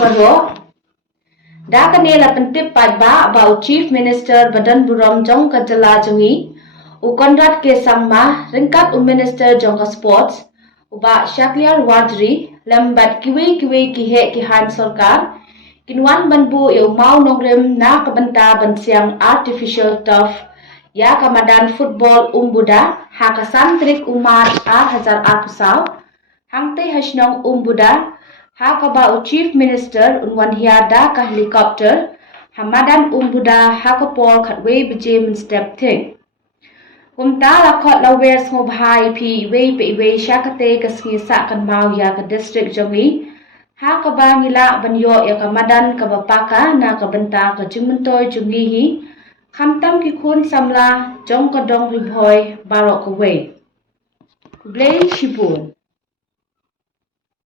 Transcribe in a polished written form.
baro da kanela pentip padba about Chief Minister Madan Buram jong kadala jongi u konrad ke sangma ringkat Minister jong sports uba Shakliar Wadri lambat kiwe kihe kihan sarkar kinwan banbu eu mau nogrem na kabanta bansiang artificial turf ya kamadan football Umbuda hakasan trik umat hazar atusau hangte hasnong Umbuda hakaba Chief Minister unwan Hiar da ka helicopter hamadan Umbuda hakapor khatwe bejem step thing kumta lakot lawers ngobhai pi we syakate kasngi sa kan mau ya ka district jongi hakaba ngila banyo ya kamadan kabapaka na kabenta ka jumentoy jongi hi khamtam ki khun samla jong kadong ri Bhoi barok we blei shibun